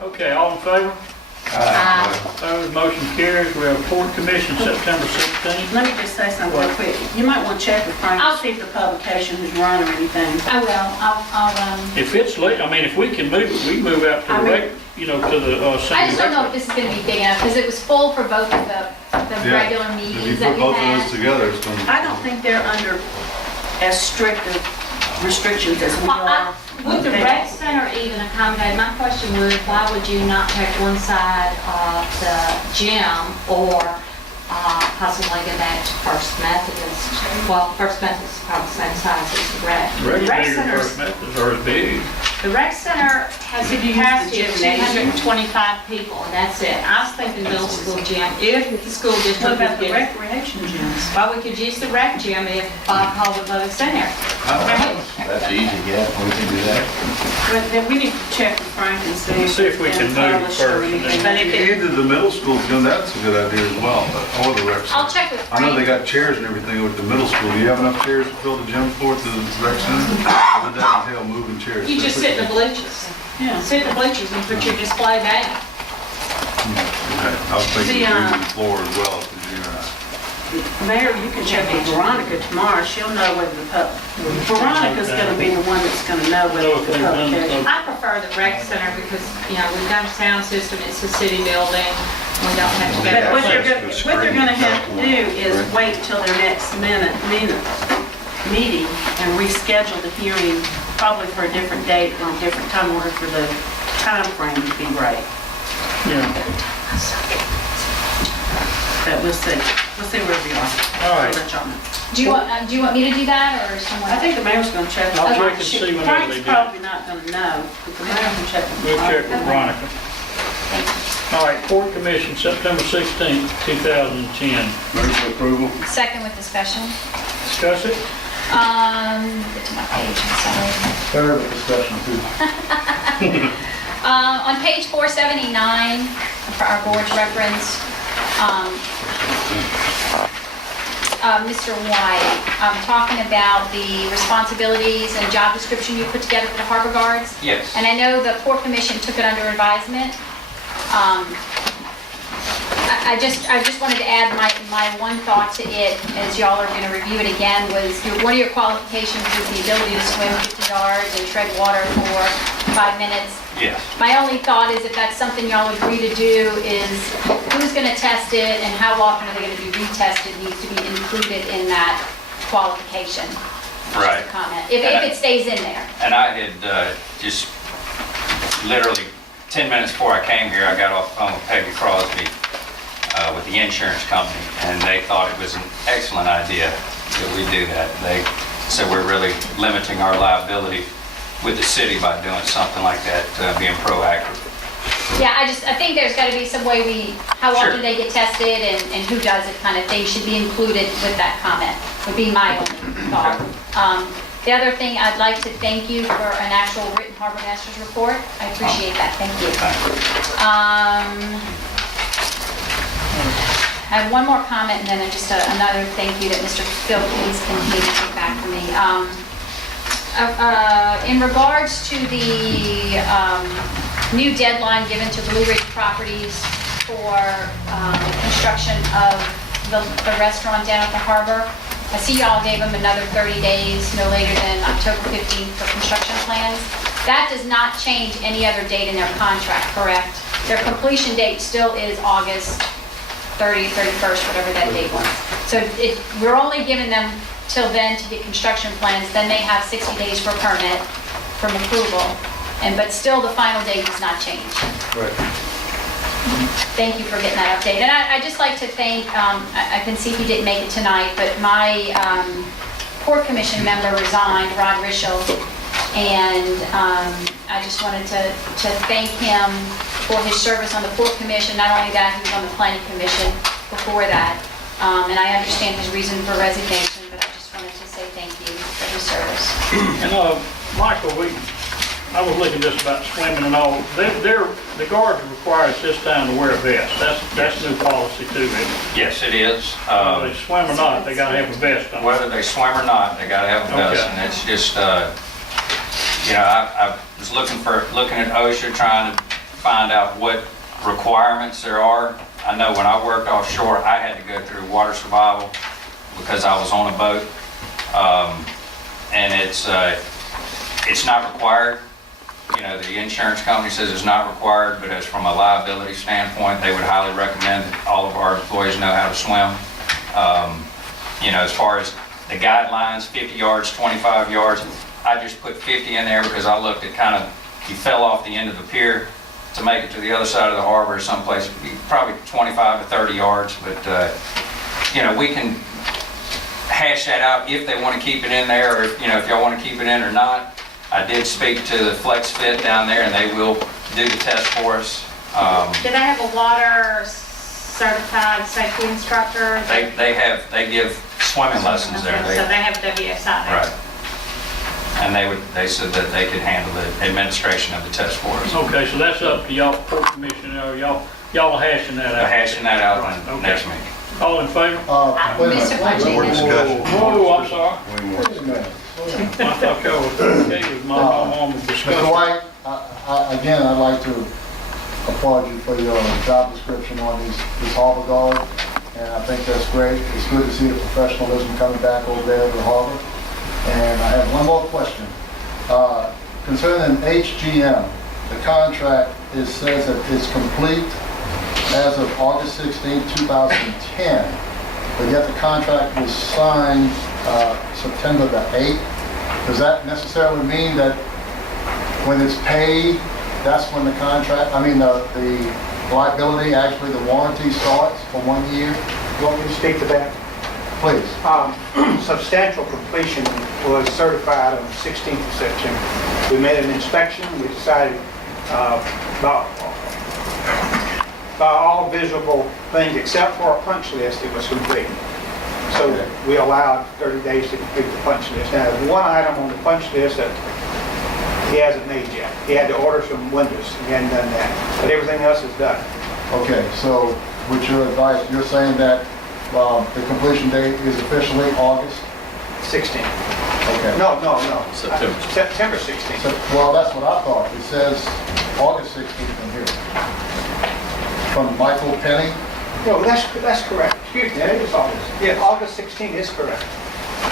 Okay, all in favor? Opposed, motion carries. We have Port Commission, September 16th. Let me just say something real quick. You might want to check with Frank to see if the publication has run or anything. I will, I'll, If it's late, I mean, if we can move it, we move out to the rec, you know, to the, I just don't know if this is gonna be big enough, because it was full for both of the Yeah. regular If you meetings put that we both of had. those together, it's going to... I don't think they're under as strict of restrictions as we are. Would the rec center even accommodate, my question was, why would you not take one side of the gym or possibly go back to First Methodist? Well, First Methodist is probably the same size as the rec. regular First Methodist are as big. The rec center has a Could you use capacity the of gymnasium? 225 people, and that's it. I was thinking middle school gym, if the school What district about would the get it. recreation gyms? Well, we could use the rec gym if Bob Hall would let us in there. That's easy, yeah, we can do that. But then we need to check with Frank and see. Let's see if we can move publish or first and anything. then- But if it, Either the middle school, that's a good idea as well, or the rec I'll center. check with I know they Frank. got chairs and everything over at the middle school. Do you have enough chairs to fill the gym floor at the rec center? Or does that entail moving chairs? You just sit in the bleachers. yeah. Sit in the bleachers and put your display down. Okay, I was thinking The, moving the floor as well as the junior high. Mayor, you can check with Veronica tomorrow. She'll know whether Veronica's gonna be the one that's gonna know whether the publication. I prefer the rec center because, you know, we've got a sound system, it's a city building, we don't have to But go. what they're gonna have to do is wait till their next meeting and reschedule the hearing probably for a different date on a different time order for the time frame to be right. Yeah. But we'll see. We'll see where we are. All right. I'll let y'all know. Do you want me to do that or someone? I think the mayor's gonna check. I'll with check Frank. and see whenever Frank's they do. probably not gonna know, but the mayor can check. with We'll check Veronica. with Veronica. Thank you. All right, Port Commission, September 16th, 2010. Move for approval. Second with discussion. Discuss it. Get to my page, I'm sorry. Third with discussion too. On page 479, for our board's reference, Mr. White, talking about the responsibilities and job description you put together for the harbor guards. Yes. And I know the Port Commission took it under advisement. I just wanted to add my one thought to it, as y'all are going to review it again, was one of your qualifications was the ability to swim 50 yards and tread water for 5 minutes. Yes. My only thought is if that's something y'all agree to do, is who's going to test it and how often are they going to be retested needs to be included in that qualification. Right. Just a comment, if it stays in there. And I had just literally 10 minutes before I came here, I got off the phone with Peggy Crosby with the insurance company, and they thought it was an excellent idea that we do that. They said we're really limiting our liability with the city by doing something like that, being proactive. Yeah, I think there's got to be some way how Sure. often they get tested and who does it kind of thing should be included with that comment, would be my only thought. The other thing, I'd like to thank you for an actual written harbor master's report. I appreciate that, thank you. Thank you. I have one more comment and then just another thank you that Mr. Phil, please can maybe take back for me. In regards to the new deadline given to Blue Ridge Properties for construction of the restaurant down at the harbor, I see y'all gave them another 30 days, no later than October 15th for construction plans. That does not change any other date in their contract, correct? Their completion date still is August 30th, 31st, whatever that date was. So we're only giving them till then to get construction plans, then they have 60 days for permit from approval, but still the final date does not change. Right. Thank you for getting that update. And I'd just like to thank, I can see he didn't make it tonight, but my Port Commission member resigned, Rod Rischel, and I just wanted to thank him for his service on the Port Commission. Not only that, he was on the Planning Commission before that. And I understand his reason for resignation, but I just wanted to say thank you for his service. And Michael, I was looking just about swimming and all. The guards are required at this time to wear a vest. That's new policy too, isn't it? Yes, it is. Whether they swim or not, they gotta have a vest on. Whether they swim or not, they gotta have a vest, Okay. and it's just, I was looking at OSHA, trying to find out what requirements there are. I know when I worked offshore, I had to go through water survival because I was on a boat. And it's not required. You know, the insurance company says it's not required, but as from a liability standpoint, they would highly recommend that all of our employees know how to swim. You know, as far as the guidelines, 50 yards, 25 yards, I just put 50 in there because I looked at kind of, you fell off the end of the pier to make it to the other side of the harbor or someplace, probably 25 to 30 yards, but, you know, we can hash that out if they want to keep it in there, or, you know, if y'all want to keep it in or not. I did speak to the Flex Fit down there, and they will do the test for us. Do they have a water certified safety instructor? They give swimming lessons there. Okay, so they have WSI there. Right. And they said that they could handle the administration of the test for us. Okay, so that's up to y'all, Port Commissioner, y'all are hashing that We're out. hashing that out Right, on okay. next meeting. All in favor? Mr. More Martinez. discussion. Whoa, I'm sorry. Way more discussion. I thought y'all was okay with my normal Mr. discussion. White, again, I'd like to applaud you for your job description on this harbor guard, and I think that's great. It's good to see the professionalism coming back over there at the harbor. And I have one more question. Concerning HGM, the contract, it says that it's complete as of August 16, 2010, but yet the contract was signed September the 8th. Does that necessarily mean that when it's paid, that's when the contract, the liability, actually the warranty starts for 1 year? You want me to speak to that? Please. Substantial completion was certified on the 16th of September. We made an inspection. We decided about all visible things except for a punch list, it was complete. So we allowed 30 days to complete the punch list. Now, there's one item on the punch list that he hasn't made yet. He had to order some windows. He hadn't done that. But everything else is done. Okay, so with your advice, you're saying that the completion date is officially August? 16th. Okay. No. September. September 16th. So, well, that's what I thought. It says August 16th in here. From Michael Penny. No, that's correct. Excuse me, it is August. Yeah, August 16th is correct.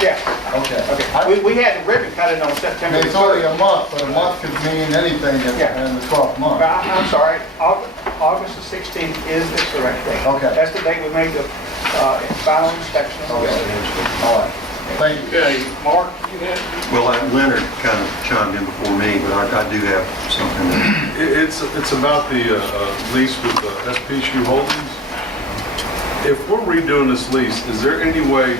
Yeah. Okay. Okay. We had the ribbon cutting on I September mean, it's only 30th. a month, but a month could mean anything Yeah. in the 12th month. I'm sorry, August the 16th is the correct date. Okay. That's the date we made the final inspection of the Okay. building. All right. Thank you. Okay, Mark, you had? Well, Leonard kind of chimed in before me, but I do have something. It's about the lease with SPSU Holdings. If we're redoing this lease, is there any way,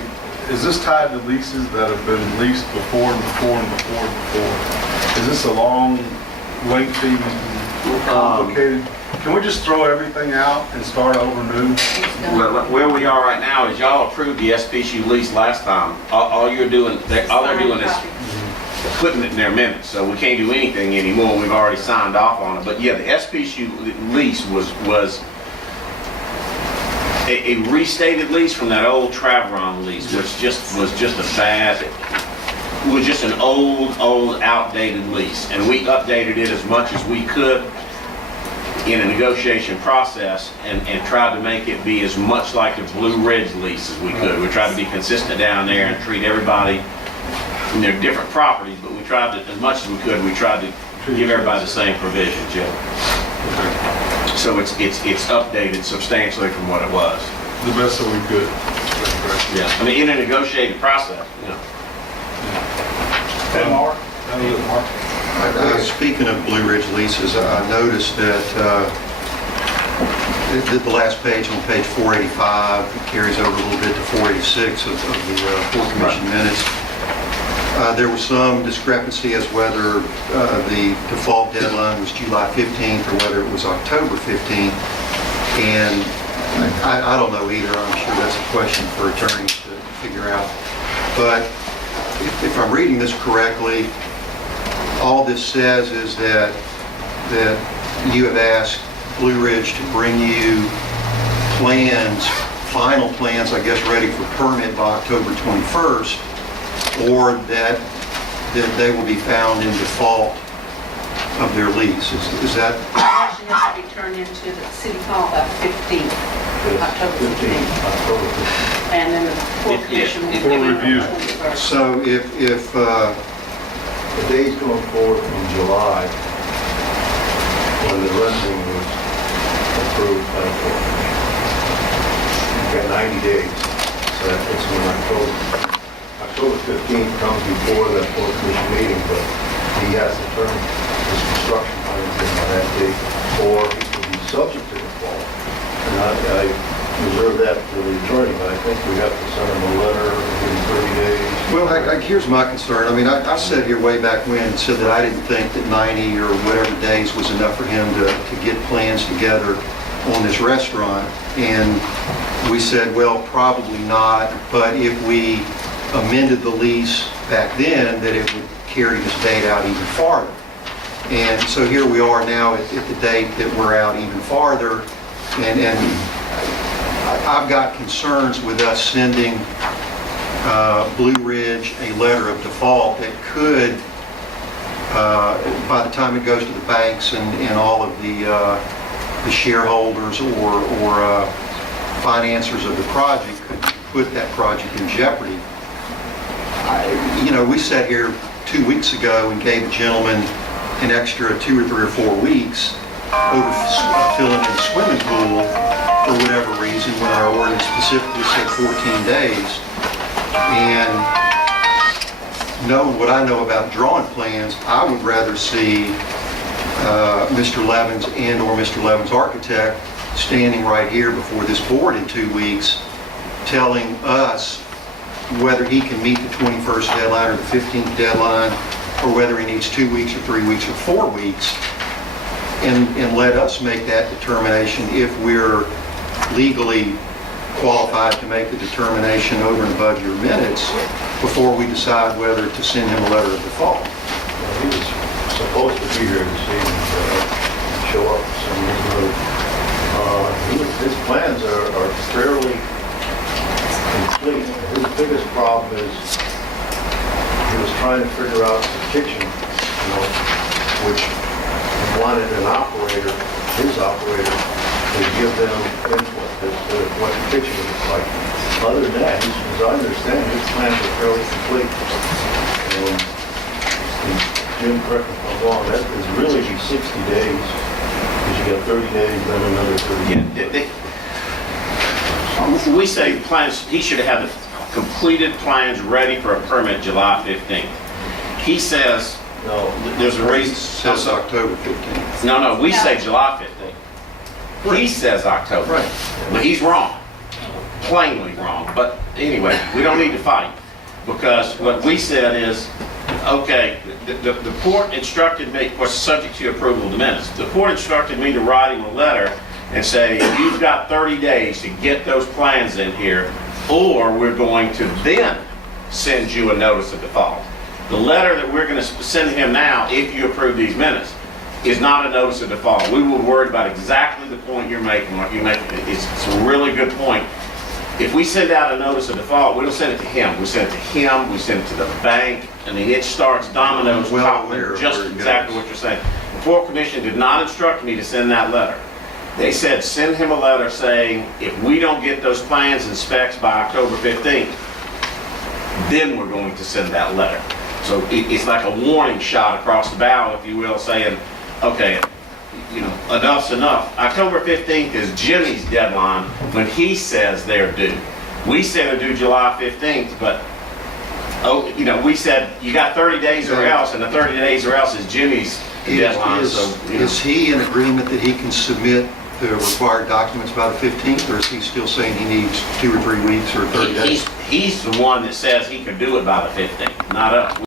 is this tied to leases that have been leased before and before and before and before? Is this a long, lengthy, complicated? Can we just throw everything out and start over new? Well, where we are right now is y'all approved the SPSU lease last time. All they're doing is putting it in their minutes, so we can't do anything anymore. We've already signed off on it. But yeah, the SPSU lease was a restated lease from that old Travron lease, which was just an old outdated lease, and we updated it as much as we could in a negotiation process and tried to make it be as much like the Blue Ridge lease as we could. We tried to be consistent down there and treat everybody, and they're different properties, but we tried to, as much as we could, we tried to give everybody the same provisions, Joe. So it's updated substantially from what it was. The best that we could. Yeah. I mean, in a negotiated process, you know. Okay, Mark? Speaking of Blue Ridge leases, I noticed that the last page, on page 485, it carries over a little bit to 486 of the Port Commission minutes. There was some discrepancy as whether the default deadline was July 15th or whether it was October 15th. And I don't know either. I'm sure that's a question for attorneys to figure out. But if I'm reading this correctly, all this says is that you have asked Blue Ridge to bring you plans, final plans, I guess, ready for permit by October 21st, or that they will be found in default of their lease. Is that, Actually, has to be turned into the city hall by 15th, October 15th. And then the full commission will For be review. on the 21st. so if The days going forward from July, when the rendering was approved by the Port Commission, you've got 90 days, so that puts them in October. October 15th comes before that Port Commission meeting, but he has to turn his construction plans in by that date, or he will be subject to default. And I reserve that for the attorney, but I think we have to send him a letter within 30 days. well, here's my concern. I mean, I said here way back when and said that I didn't think that 90 or whatever days was enough for him to get plans together on this restaurant. And we said, well, probably not, but if we amended the lease back then, that it would carry this date out even farther. And so here we are now at the date that we're out even farther. And I've got concerns with us sending Blue Ridge a letter of default that could, by the time it goes to the banks and all of the shareholders or financiers of the project, could put that project in jeopardy. We sat here 2 weeks ago and gave a gentleman an extra 2 or 3 or 4 weeks over filling in the swimming pool for whatever reason, when our ordinance specifically said 14 days. And knowing what I know about drawing plans, I would rather see Mr. Levins and/or Mr. Levins' architect standing right here before this board in 2 weeks, telling us whether he can meet the 21st deadline or the 15th deadline, or whether he needs 2 weeks or 3 weeks or 4 weeks, and let us make that determination if we're legally qualified to make the determination over and above your minutes before we decide whether to send him a letter of default. He was supposed to be here this evening, show up for some reason. His plans are fairly complete. His biggest problem is he was trying to figure out the kitchen, which he wanted an operator, his operator, to give them input as to what the kitchen looks like. Other than that, as I understand, his plans are fairly complete. And Jim, correct me if I'm wrong, that is really be 60 days, because you got 30 days, then another 30 days. We say plans, he should have the completed plans ready for a permit July 15th. He says, No, there's a reason. Says October 15th. No, we say July 15th. He says October. Right. But he's wrong. Plainly wrong. But anyway, we don't need to fight. Because what we said is, okay, the court instructed me, of course, subject to approval of the minutes. The court instructed me to write him a letter and say, you've got 30 days to get those plans in here, or we're going to then send you a notice of default. The letter that we're going to send him now, if you approve these minutes, is not a notice of default. We will worry about exactly the point you're making. It's a really good point. If we send out a notice of default, we don't send it to him. We send it to him, we send it to the bank. I mean, it starts dominoes toppling, just exactly what you're saying. The Port Commission did not instruct me to send that letter. They said, send him a letter saying, if we don't get those plans and specs by October 15th, then we're going to send that letter. So it's like a warning shot across the bow, if you will, saying, okay, enough's enough. October 15th is Jimmy's deadline when he says they're due. We say they're due July 15th, but, we said you got 30 days or else, and the 30 days or else is Jimmy's deadline. Is he in agreement that he can submit the required documents by the 15th, or is he still saying he needs 2 or 3 weeks or 30 days? He's the one that says he can do it by the 15th, not us.